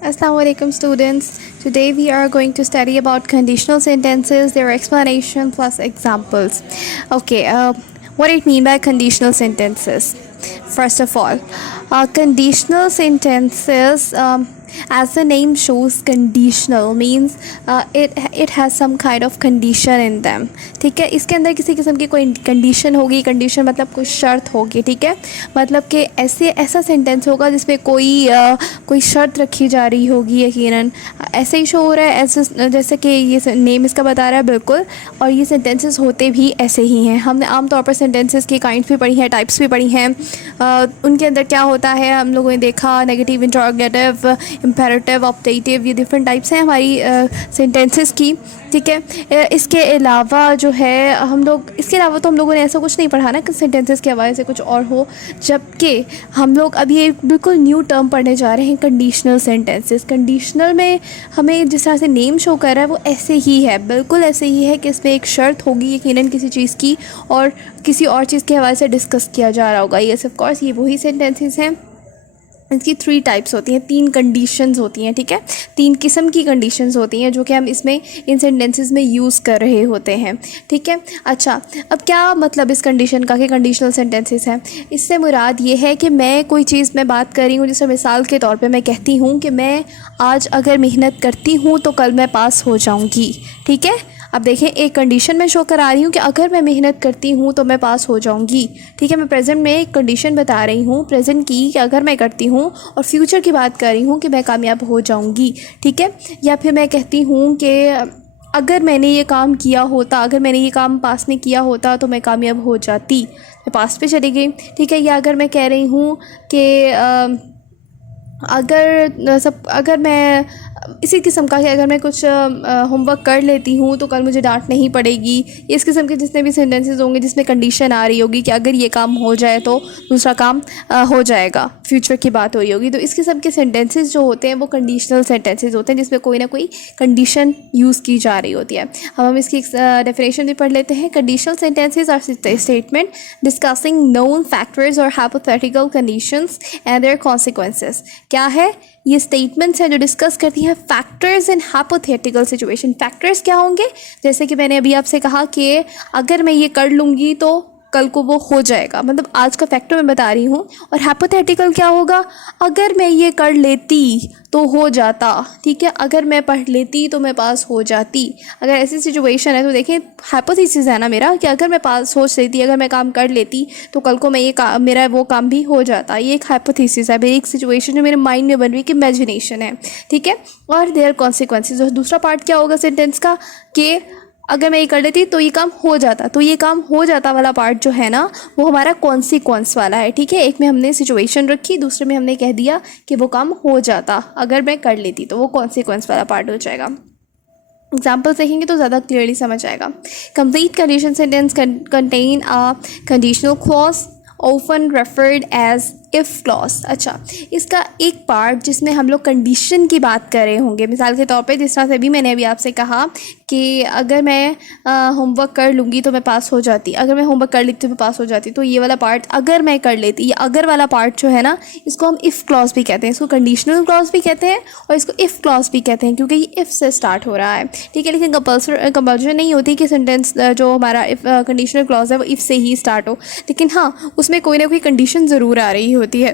Assalamualaikum students. Today we are going to study about conditional sentences, their explanation plus examples. Okay, what it mean by conditional sentences? First of all, conditional sentences, as the name shows, conditional means it has some kind of condition in them. ठीक है, इसके अंदर किसी किस्म की कोई condition होगी. Condition मतलब कोई शर्त होगी. ठीक है, मतलब कि ऐसा सेंटेंस होगा जिसमें कोई शर्त रखी जा रही होगी. यकीनन ऐसे ही शो हो रहा है, ऐसे जैसे कि ये नेम इसका बता रहा है बिल्कुल. और ये सेंटेंसेस होते भी ऐसे ही हैं. हमने आमतौर पर सेंटेंसेस की काइंड्स भी पढ़ी हैं, टाइप्स भी पढ़ी हैं. उनके अंदर क्या होता है हम लोगों ने देखा, नेगेटिव, इंटरोगेटिव, इम्पेरेटिव, ऑप्टेटिव, ये डिफरेंट टाइप्स हैं हमारी सेंटेंसेस की. ठीक है, इसके अलावा जो है इसके अलावा तो हम लोगों ने ऐसा कुछ नहीं पढ़ा ना कि सेंटेंसेस के हवाले से कुछ और हो. जबकि हम लोग अभी एक बिल्कुल न्यू टर्म पढ़ने जा रहे हैं, कंडीशनल सेंटेंसेस. कंडीशनल में हमें जिस तरह से नेम शो कर रहा है वो ऐसे ही है, बिल्कुल ऐसे ही है कि इसमें एक शर्त होगी यकीनन किसी चीज़ की और किसी और चीज़ के हवाले से डिस्कस किया जा रहा होगा. यस ऑफ कोर्स ये वही सेंटेंसेस हैं. इसकी 3 टाइप्स होती हैं, 3 कंडीशंस होती हैं. ठीक है, 3 किस्म की कंडीशंस होती हैं जो कि हम इसमें इन सेंटेंसेस में यूज़ कर रहे होते हैं. ठीक है, अच्छा, अब क्या मतलब इस कंडीशन का कि कंडीशनल सेंटेंसेस हैं. इससे मुराद ये है कि मैं कोई चीज़ में बात कर रही हूँ, जैसे मिसाल के तौर पे मैं कहती हूँ कि मैं आज अगर मेहनत करती हूँ तो कल मैं पास हो जाऊँगी. ठीक है, अब देखें, एक कंडीशन में शो करा रही हूँ कि अगर मैं मेहनत करती हूँ तो मैं पास हो जाऊँगी. ठीक है, मैं प्रेजेंट में एक कंडीशन बता रही हूँ, प्रेजेंट की, कि अगर मैं करती हूँ, और फ्यूचर की बात कर रही हूँ कि मैं कामयाब हो जाऊँगी. ठीक है, या फिर मैं कहती हूँ कि अगर मैंने ये काम किया होता, अगर मैंने ये काम पास में किया होता तो मैं कामयाब हो जाती, मैं पास पे चली गई. ठीक है, या अगर मैं कह रही हूँ कि अगर मैं इसी किस्म का कि अगर मैं कुछ होमवर्क कर लेती हूँ तो कल मुझे डांट नहीं पड़ेगी. इस किस्म के जितने भी सेंटेंसेस होंगे जिसमें कंडीशन आ रही होगी कि अगर ये काम हो जाए तो दूसरा काम हो जाएगा, फ्यूचर की बात हो रही होगी, तो इस किस्म के सेंटेंसेस जो होते हैं वो कंडीशनल सेंटेंसेस होते हैं जिसमें कोई ना कोई कंडीशन यूज़ की जा रही होती है. अब हम इसकी डेफिनेशन भी पढ़ लेते हैं. Conditional sentences are statement discussing known factors or hypothetical conditions and their consequences. क्या है, ये स्टेटमेंट्स हैं जो डिस्कस करती हैं factors in hypothetical situation. Factors क्या होंगे, जैसे कि मैंने अभी आपसे कहा कि अगर मैं ये कर लूँगी तो कल को वो हो जाएगा, मतलब आज का फैक्टर मैं बता रही हूँ. और हाइपोथेटिकल क्या होगा, अगर मैं ये कर लेती तो हो जाता. ठीक है, अगर मैं पढ़ लेती तो मैं पास हो जाती. अगर ऐसी सिचुएशन है तो देखें, हाइपोथेसिस है ना मेरा कि अगर मैं पास सोच लेती, अगर मैं काम कर लेती तो कल को मैं मेरा वो काम भी हो जाता. ये एक हाइपोथेसिस है, मेरी एक सिचुएशन जो मेरे माइंड में बन रही है, कि इमेजिनेशन है. ठीक है, और देयर कॉन्सिक्वेंसेज. और दूसरा पार्ट क्या होगा सेंटेंस का, कि अगर मैं ये कर लेती तो ये काम हो जाता. तो ये काम हो जाता वाला पार्ट जो है ना वो हमारा कॉन्सिक्वेंस वाला है. ठीक है, एक में हमने सिचुएशन रखी, दूसरे में हमने कह दिया कि वो काम हो जाता अगर मैं कर लेती, तो वो कॉन्सिक्वेंस वाला पार्ट हो जाएगा. एग्जाम्पल्स देखेंगे तो ज़्यादा क्लियरली समझ आएगा. Complete condition sentence contain a conditional clause often referred as if clause. अच्छा, इसका एक पार्ट जिसमें हम लोग कंडीशन की बात कर रहे होंगे, मिसाल के तौर पे जिस तरह से भी मैंने अभी आपसे कहा कि अगर मैं होमवर्क कर लूँगी तो मैं पास हो जाती, अगर मैं होमवर्क कर लेती तो मैं पास हो जाती. तो ये वाला पार्ट अगर मैं कर लेती, ये अगर वाला पार्ट जो है ना, इसको हम इफ़ क्लॉज भी कहते हैं, इसको कंडीशनल क्लॉज भी कहते हैं और इसको इफ़ क्लॉज भी कहते हैं, क्योंकि ये इफ़ से स्टार्ट हो रहा है. ठीक है, लेकिन कंपल्सन नहीं होती कि सेंटेंस जो हमारा कंडीशनल क्लॉज है वो इफ़ से ही स्टार्ट हो, लेकिन हाँ उसमें कोई ना कोई कंडीशन ज़रूर आ रही होती है,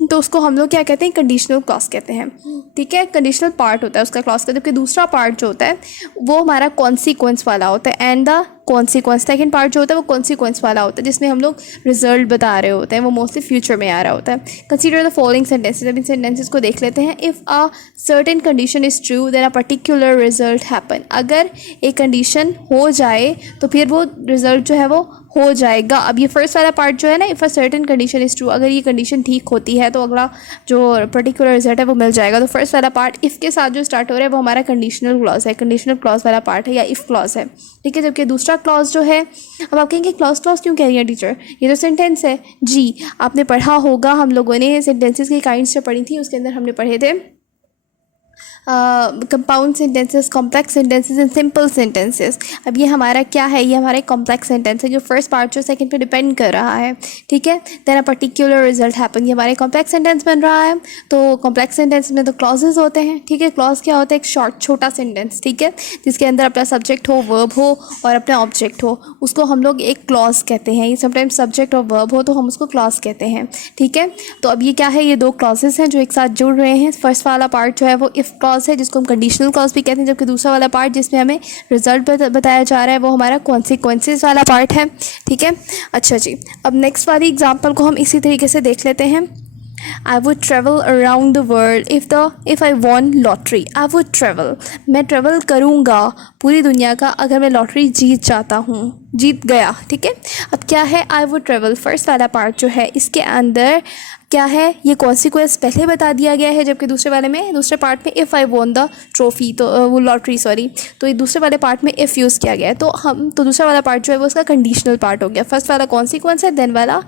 तो उसको हम लोग क्या कहते हैं, कंडीशनल क्लॉज कहते हैं. ठीक है, कंडीशनल पार्ट होता है उसका क्लॉज का, जबकि दूसरा पार्ट जो होता है वो हमारा कॉन्सिक्वेंस वाला होता है. And the consequence, second part जो होता है वो कॉन्सिक्वेंस वाला होता है, जिसमें हम लोग रिजल्ट बता रहे होते हैं, वो मोस्टली फ्यूचर में आ रहा होता है. Consider the following sentences. अब इन सेंटेंसेस को देख लेते हैं. If a certain condition is true then a particular result happen. अगर एक कंडीशन हो जाए तो फिर वो रिजल्ट जो है वो हो जाएगा. अब ये फर्स्ट वाला पार्ट जो है ना, if a certain condition is true, अगर ये कंडीशन ठीक होती है तो अगला जो पर्टिकुलर रिजल्ट है वो मिल जाएगा. तो फर्स्ट वाला पार्ट इफ़ के साथ जो स्टार्ट हो रहा है वो हमारा कंडीशनल क्लॉज है, कंडीशनल क्लॉज वाला पार्ट है या इफ़ क्लॉज है. ठीक है, जबकि दूसरा क्लॉज जो है, अब आप कहेंगे क्लॉज क्यों कह रही है टीचर, ये तो सेंटेंस है. जी, आपने पढ़ा होगा, हम लोगों ने सेंटेंसेस की काइंड्स जो पढ़ी थी उसके अंदर हमने पढ़े थे compound sentences, complex sentences and simple sentences. अब ये हमारा क्या है, ये हमारा एक कॉम्प्लेक्स सेंटेंस है जो फर्स्ट पार्ट जो सेकंड पे डिपेंड कर रहा है, ठीक है। Then a particular result happen, ये हमारे कॉम्प्लेक्स सेंटेंस बन रहा है। तो कॉम्प्लेक्स सेंटेंस में तो क्लॉजेज होते हैं, ठीक है। क्लॉज क्या होता है, एक शॉर्ट छोटा सेंटेंस, ठीक है, जिसके अंदर अपना सब्जेक्ट हो, वर्ब हो और अपना ऑब्जेक्ट हो, उसको हम लोग एक क्लॉज कहते हैं। ये समटाइम्स सब्जेक्ट और वर्ब हो तो हम उसको क्लॉज कहते हैं, ठीक है। तो अब ये क्या है, ये दो क्लॉजेस हैं जो एक साथ जुड़ रहे हैं। फर्स्ट वाला पार्ट जो है वो इफ़ क्लॉज है जिसको हम कंडीशनल क्लॉज भी कहते हैं, जबकि दूसरा वाला पार्ट जिसमें हमें रिजल्ट बताया जा रहा है वो हमारा कॉन्सिक्वेंसेस वाला पार्ट है, ठीक है। अच्छा जी, अब नेक्स्ट वाली एग्जांपल को हम इसी तरीके से देख लेते हैं। I would travel around the world if I won lottery. I would travel. मैं ट्रेवल करूँगा पूरी दुनिया का अगर मैं लॉटरी जीत जाता हूँ, जीत गया, ठीक है। अब क्या है I would travel, फर्स्ट वाला पार्ट जो है इसके अंदर क्या है, ये कॉन्सिक्वेंस पहले बता दिया गया है, जबकि दूसरे वाले में, दूसरे पार्ट में if I won the trophy, तो वो लॉटरी सॉरी, तो ये दूसरे वाले पार्ट में इफ़ यूज़ किया गया है। तो दूसरा वाला पार्ट जो है वो उसका कंडीशनल पार्ट हो गया। फर्स्ट वाला कॉन्सिक्वेंस है, देन वाला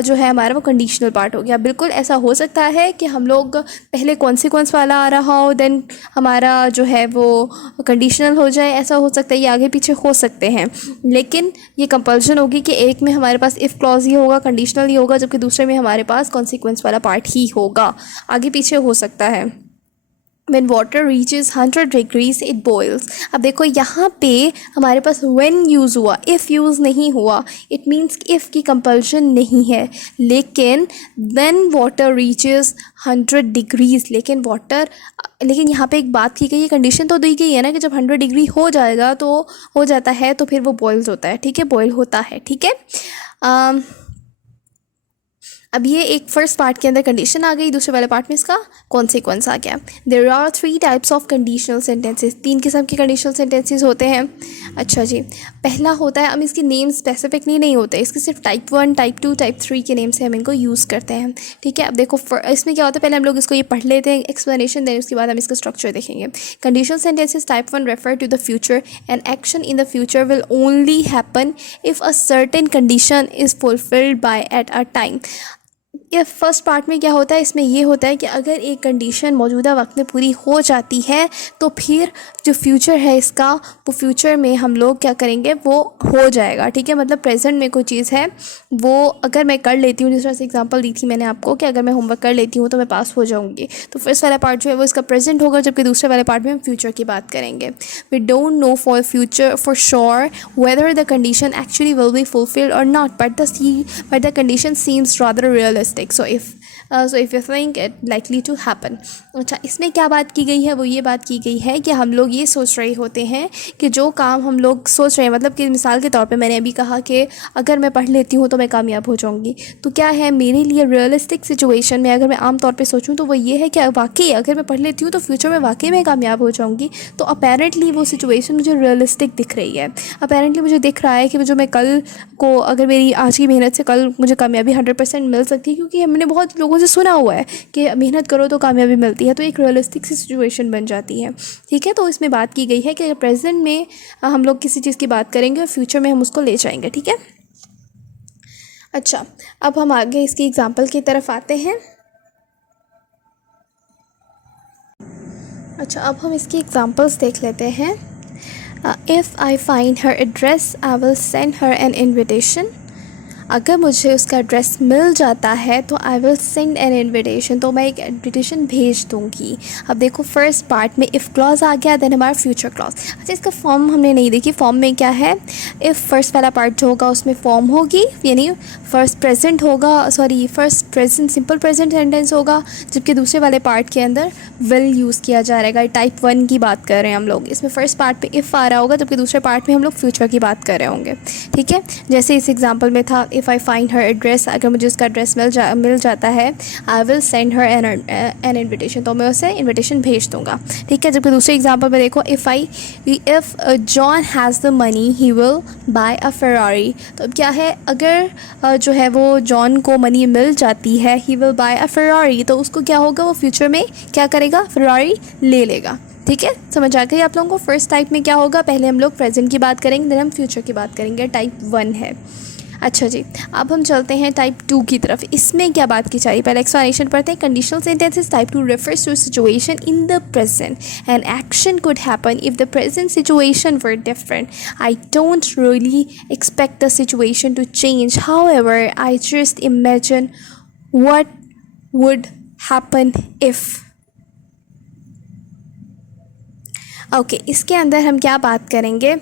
जो है हमारा वो कंडीशनल पार्ट हो गया। बिल्कुल ऐसा हो सकता है कि हम लोग पहले कॉन्सिक्वेंस वाला आ रहा हो, देन हमारा जो है वो कंडीशनल हो जाए, ऐसा हो सकता है, ये आगे पीछे हो सकते हैं। लेकिन ये कंपल्शन होगी कि एक में हमारे पास इफ़ क्लॉज ही होगा, कंडीशनल ही होगा, जबकि दूसरे में हमारे पास कॉन्सिक्वेंस वाला पार्ट ही होगा। आगे पीछे हो सकता है। When water reaches 100 degrees it boils। अब देखो यहाँ पे हमारे पास when यूज़ हुआ, if यूज़ नहीं हुआ। इट मीन्स if की कंपल्शन नहीं है। लेकिन when water reaches 100 degrees, लेकिन यहाँ पे एक बात की गई है, कंडीशन तो दी गई है ना कि जब 100 डिग्री हो जाएगा तो हो जाता है तो फिर वो बॉइल्स होता है, ठीक है, बॉयल होता है, ठीक है। अब ये एक फर्स्ट पार्ट के अंदर कंडीशन आ गई, दूसरे वाले पार्ट में इसका कॉन्सिक्वेंस आ गया। There are 3 types of conditional sentences, 3 किस्म के कंडीशनल सेंटेंसेस होते हैं। अच्छा जी, पहला होता है, अब इसके नेम स्पेसिफिकली नहीं होते, इसके सिर्फ टाइप 1, टाइप 2, टाइप 3 के नेम से हम इनको यूज़ करते हैं, ठीक है। अब देखो इसमें क्या होता है, पहले हम लोग इसको ये पढ़ लेते हैं एक्सप्लेनेशन, देन उसके बाद हम इसका स्ट्रक्चर देखेंगे। Conditional sentences type 1 refer to the future, an action in the future will only happen if a certain condition is fulfilled by at a time. ये फर्स्ट पार्ट में क्या होता है, इसमें ये होता है कि अगर एक कंडीशन मौजूदा वक्त में पूरी हो जाती है तो फिर जो फ्यूचर है इसका, वो फ्यूचर में हम लोग क्या करेंगे, वो हो जाएगा, ठीक है। मतलब प्रेजेंट में कोई चीज़ है वो अगर मैं कर लेती हूँ, जिस तरह से एग्जांपल दी थी मैंने आपको कि अगर मैं होमवर्क कर लेती हूँ तो मैं पास हो जाऊँगी, तो फर्स्ट वाला पार्ट जो है वो इसका प्रेजेंट होगा, जबकि दूसरे वाले पार्ट में हम फ्यूचर की बात करेंगे। We don't know for future for sure whether the condition actually will be fulfilled or not, but the condition seems rather realistic, so if you think it likely to happen। अच्छा, इसमें क्या बात की गई है, वो ये बात की गई है कि हम लोग ये सोच रहे होते हैं कि जो काम हम लोग सोच रहे हैं, मतलब कि मिसाल के तौर पे मैंने अभी कहा कि अगर मैं पढ़ लेती हूँ तो मैं कामयाब हो जाऊँगी, तो क्या है मेरे लिए रियलिस्टिक सिचुएशन में अगर मैं आम तौर पे सोचूँ तो वो ये है कि वाकई अगर मैं पढ़ लेती हूँ तो फ्यूचर में वाकई मैं कामयाब हो जाऊँगी। तो अपेरेंटली वो सिचुएशन मुझे रियलिस्टिक दिख रही है। अपेरेंटली मुझे दिख रहा है कि जो मैं कल को, अगर मेरी आज की मेहनत से कल मुझे कामयाबी 100% मिल सकती है, क्योंकि मैंने बहुत लोगों से सुना हुआ है कि मेहनत करो तो कामयाबी मिलती है, तो एक रियलिस्टिक सी सिचुएशन बन जाती है, ठीक है। तो इसमें बात की गई है कि प्रेजेंट में हम लोग किसी चीज़ की बात करेंगे और फ्यूचर में हम उसको ले जाएंगे, ठीक है। अच्छा, अब हम आगे इसकी एग्जांपल की तरफ आते हैं। अच्छा, अब हम इसकी एग्जांपल्स देख लेते हैं। If I find her address I will send her an invitation. अगर मुझे उसका एड्रेस मिल जाता है तो I will send an invitation, तो मैं एक इन्विटेशन भेज दूँगी। अब देखो फर्स्ट पार्ट में इफ़ क्लॉज आ गया, देन हमारा फ्यूचर क्लॉज। अच्छा, इसका फॉर्म हमने नहीं देखी, फॉर्म में क्या है, इफ़ फर्स्ट वाला पार्ट जो होगा उसमें फॉर्म होगी, यानी फर्स्ट प्रेजेंट होगा, sorry first present simple present sentence होगा, जबकि दूसरे वाले पार्ट के अंदर विल यूज़ किया जा रहेगा। टाइप 1 की बात कर रहे हैं हम लोग, इसमें फर्स्ट पार्ट पे इफ़ आ रहा होगा, जबकि दूसरे पार्ट में हम लोग फ्यूचर की बात कर रहे होंगे, ठीक है। जैसे इस एग्जाम्पल में था, if I find her address, अगर मुझे उसका एड्रेस मिल जाता है, I will send her an invitation, तो मैं उसे इन्विटेशन भेज दूँगा, ठीक है। जबकि दूसरे एग्जाम्पल में देखो, if John has the money he will buy a Ferrari. तो अब क्या है, अगर जो है वो जॉन को मनी मिल जाती है, he will buy a Ferrari, तो उसको क्या होगा, वो फ्यूचर में क्या करेगा, फरारी ले लेगा, ठीक है। समझ आ गई आप लोगों को। फर्स्ट टाइप में क्या होगा, पहले हम लोग प्रेजेंट की बात करेंगे, देन हम फ्यूचर की बात करेंगे, टाइप 1 है। अच्छा जी, अब हम चलते हैं टाइप 2 की तरफ। इसमें क्या बात की जा रही है, पहले एक्सप्लेनेशन पढ़ते हैं। Conditional sentences type 2 refers to a situation in the present. An action could happen if the present situation were different. I don't really expect the situation to change. However, I just imagine what would happen if. Okay इसके अंदर हम क्या बात करेंगे,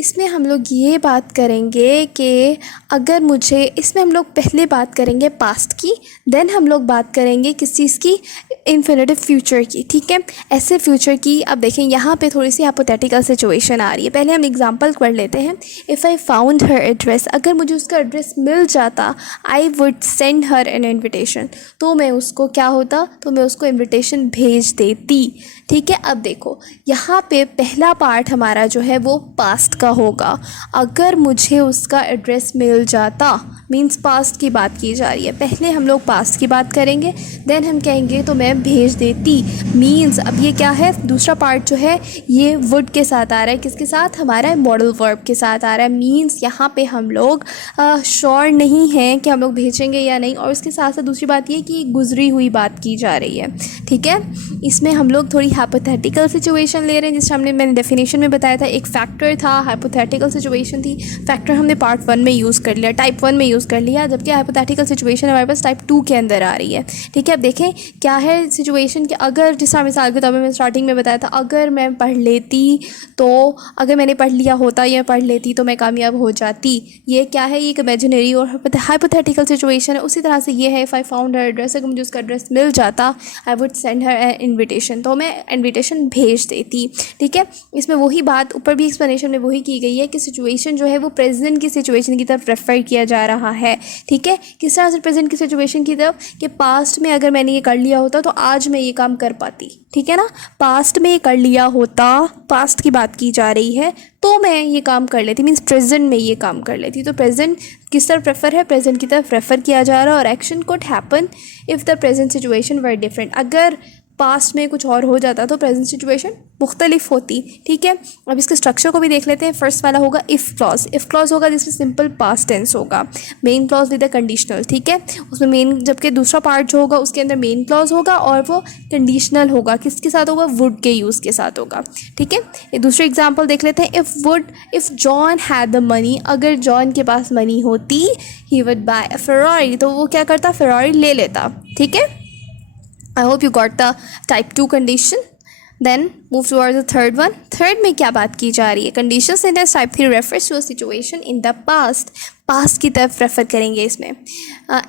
इसमें हम लोग ये बात करेंगे कि अगर मुझे, इसमें हम लोग पहले बात करेंगे पास्ट की, देन हम लोग बात करेंगे किस चीज़ की, इन्फिनेटिव फ्यूचर की। ठीक है, ऐसे फ्यूचर की। अब देखें यहाँ पे थोड़ी सी हाइपोथेटिकल सिचुएशन आ रही है। पहले हम एग्जांपल कर लेते हैं। If I found her address, अगर मुझे उसका एड्रेस मिल जाता, I would send her an invitation, तो मैं उसको क्या होता, तो मैं उसको इन्विटेशन भेज देती। ठीक है, अब देखो यहाँ पे पहला पार्ट हमारा जो है वो पास्ट का होगा। अगर मुझे उसका एड्रेस मिल जाता मीन्स पास्ट की बात की जा रही है। पहले हम लोग पास्ट की बात करेंगे, देन हम कहेंगे तो मैं भेज देती मीन्स, अब ये क्या है, दूसरा पार्ट जो है ये वुड के साथ आ रहा है। किसके साथ, हमारा मॉडल वर्ब के साथ आ रहा है। मीन्स यहाँ पे हम लोग श्योर नहीं हैं कि हम लोग भेजेंगे या नहीं। और उसके साथ साथ दूसरी बात ये कि गुजरी हुई बात की जा रही है। ठीक है, इसमें हम लोग थोड़ी हाइपोथेटिकल सिचुएशन ले रहे हैं, जिस मैंने डेफिनेशन में बताया था। एक फैक्टर था, हाइपोथेटिकल सिचुएशन थी। फैक्टर हमने पार्ट 1 में यूज़ कर लिया, टाइप 1 में यूज़ कर लिया, जबकि हाइपोथेटिकल सिचुएशन हमारे पास टाइप 2 के अंदर आ रही है। ठीक है, अब देखें क्या है सिचुएशन कि अगर, जिस तरह मिसाल के तौर पर मैं स्टार्टिंग में बताया था, अगर मैं पढ़ लेती तो, अगर मैंने पढ़ लिया होता या पढ़ लेती तो मैं कामयाब हो जाती। ये क्या है, ये एक इमेजिनरी और हाइपोथेटिकल सिचुएशन है। उसी तरह से ये है, if I found her address, अगर मुझे उसका एड्रेस मिल जाता, I would send her an invitation, तो मैं इन्विटेशन भेज देती। ठीक है, इसमें वही बात ऊपर भी एक्सप्लेनेशन में वही की गई है कि सिचुएशन जो है वो प्रेजेंट की सिचुएशन की तरफ रेफर किया जा रहा है। ठीक है, किस तरह से प्रेजेंट की सिचुएशन की तरफ, कि पास्ट में अगर मैंने ये कर लिया होता तो आज मैं ये काम कर पाती। ठीक है ना, पास्ट में ये कर लिया होता, पास्ट की बात की जा रही है, तो मैं ये काम कर लेती, मीन्स प्रेजेंट में ये काम कर लेती। तो प्रेजेंट किस तरफ रेफर है, प्रेजेंट की तरफ रेफर किया जा रहा है। और action could happen if the present situation were different, अगर पास्ट में कुछ और हो जाता तो प्रेजेंट सिचुएशन मुख्तलिफ होती। ठीक है, अब इसके स्ट्रक्चर को भी देख लेते हैं। फर्स्ट वाला होगा इफ़ क्लॉज। इफ़ क्लॉज होगा जिसमें सिंपल पास्ट टेंस होगा, main clause with the conditional. ठीक है, उसमें मेन, जबकि दूसरा पार्ट जो होगा उसके अंदर मेन क्लॉज होगा और वो कंडीशनल होगा। किसके साथ होगा, वुड के यूज़ के साथ होगा। ठीक है, ये दूसरे एग्जाम्पल देख लेते हैं। If John had the money, अगर जॉन के पास मनी होती, he would buy a Ferrari, तो वो क्या करता, फेरारी ले लेता। ठीक है, I hope you got the type 2 condition. Then move towards the third one. Third में क्या बात की जा रही है, conditional sentence type 3 refers to a situation in the past. Past की तरफ रेफर करेंगे इसमें।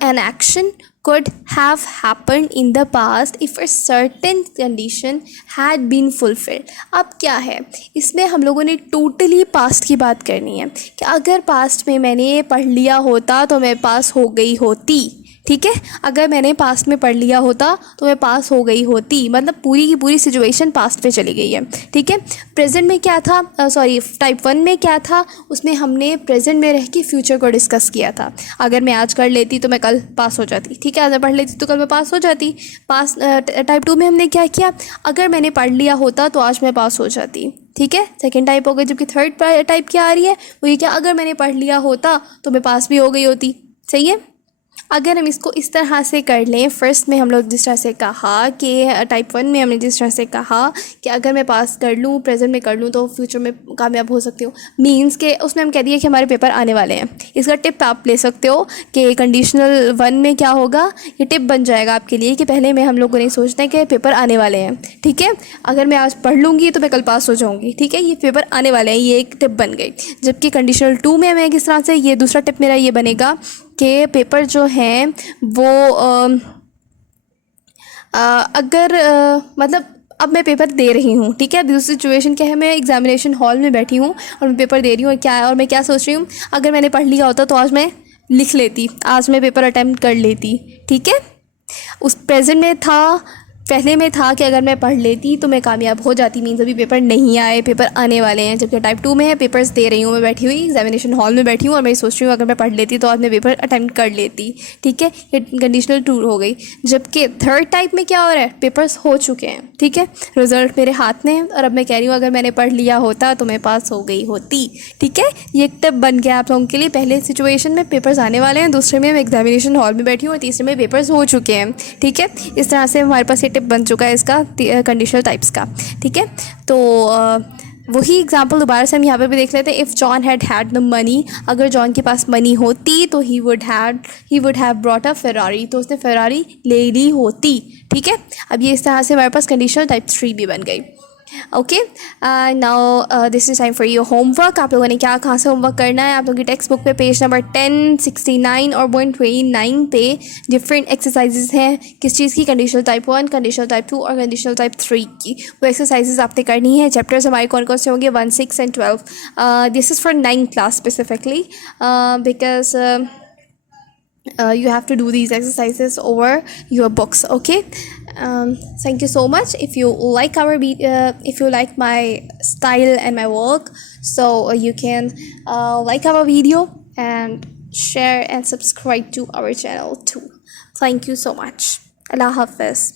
An action could have happened in the past if a certain condition had been fulfilled. अब क्या है, इसमें हम लोगों ने टोटली पास्ट की बात करनी है कि अगर पास्ट में मैंने पढ़ लिया होता तो मैं पास हो गई होती। ठीक है, अगर मैंने पास्ट में पढ़ लिया होता तो मैं पास हो गई होती, मतलब पूरी की पूरी सिचुएशन पास्ट पे चली गई है। ठीक है, प्रेजेंट में क्या था, टाइप 1 में क्या था, उसमें हमने प्रेजेंट में रह के फ्यूचर को डिस्कस किया था। अगर मैं आज कर लेती तो मैं कल पास हो जाती। ठीक है, आज मैं पढ़ लेती तो कल मैं पास हो जाती। टाइप 2 में हमने क्या किया, अगर मैंने पढ़ लिया होता तो आज मैं पास हो जाती। ठीक है, सेकेंड टाइप हो गई। जबकि थर्ड टाइप क्या आ रही है, वो ये क्या, अगर मैंने पढ़ लिया होता तो मैं पास भी हो गई होती। सही है, अगर हम इसको इस तरह से कर लें, फर्स्ट में हम लोग जिस तरह से कहा कि टाइप 1 में हमने जिस तरह से कहा कि अगर मैं पास कर लूँ, प्रेजेंट में कर लूँ तो फ्यूचर में कामयाब हो सकती हूँ, मींस के उसमें हम कह दिए कि हमारे पेपर आने वाले हैं। इसका टिप आप ले सकते हो कि कंडीशनल 1 में क्या होगा, ये टिप बन जाएगा आपके लिए कि पहले में हम लोग को नहीं सोचना है कि पेपर आने वाले हैं। ठीक है, अगर मैं आज पढ़ लूँगी तो मैं कल पास हो जाऊँगी। ठीक है, ये पेपर आने वाले हैं, ये एक टिप बन गई। जबकि कंडीशनल 2 में मैं किस तरह से, ये दूसरा टिप मेरा ये बनेगा कि पेपर जो हैं वो अगर मतलब अब मैं पेपर दे रही हूँ। ठीक है, दूसरी सिचुएशन क्या है, मैं एग्जामिनेशन हॉल में बैठी हूँ और मैं पेपर दे रही हूँ, और मैं क्या सोच रही हूँ, अगर मैंने पढ़ लिया होता तो आज मैं लिख लेती, आज मैं पेपर अटैम्प्ट कर लेती। ठीक है, उस प्रेजेंट में था पहले में था कि अगर मैं पढ़ लेती तो मैं कामयाब हो जाती, मीन्स अभी पेपर नहीं आए, पेपर आने वाले हैं, जबकि टाइप 2 में है, पेपर्स दे रही हूँ, मैं बैठी हुई एग्जामिनेशन हॉल में बैठी हूँ और मैं सोच रही हूँ अगर मैं पढ़ लेती तो आज मैं पेपर अटैम्प्ट कर लेती। ठीक है, ये कंडीशनल 2 हो गई। जबकि थर्ड टाइप में क्या हो रहा है, पेपर्स हो चुके हैं, ठीक है, रिजल्ट मेरे हाथ में है और अब मैं कह रही हूँ अगर मैंने पढ़ लिया होता तो मैं पास हो गई होती। ठीक है, ये एक टिप बन गया आप लोगों के लिए। पहले सिचुएशन में पेपर्स आने वाले हैं, दूसरे में मैं एग्जामिनेशन हॉल में बैठी हूँ और तीसरे में पेपर्स हो चुके हैं। ठीक है, इस तरह से हमारे पास ये टिप बन चुका है इसका कंडीशनल टाइप्स का। ठीक है, तो वही एग्जाम्पल दोबारा से हम यहाँ पे भी देख लेते हैं। If John had the money, अगर जॉन के पास मनी होती तो he would have brought a Ferrari, तो उसने फेरारी ले ली होती। ठीक है, अब ये इस तरह से हमारे पास कंडीशनल टाइप 3 भी बन गई। Okay, now this is time for your homework. आप लोगों ने क्या कहाँ से होमवर्क करना है, आप लोगों की टेक्स्ट बुक पे पेज नंबर 10, 69 और 129 पे डिफरेंट एक्सरसाइजेज हैं। किस चीज़ की, कंडीशनल टाइप 1, कंडीशनल टाइप 2 और कंडीशनल टाइप 3 की। वो एक्सरसाइजेज आपने करनी है। चैप्टर्स हमारे कौन कौन से होंगे, 1, 6 and 12। This is for 9th class specifically because you have to do these exercises over your books. Okay, thank you so much. If you like if you like my style and my work, so you can like our video and share and subscribe to our channel too. Thank you so much. Allah Hafiz.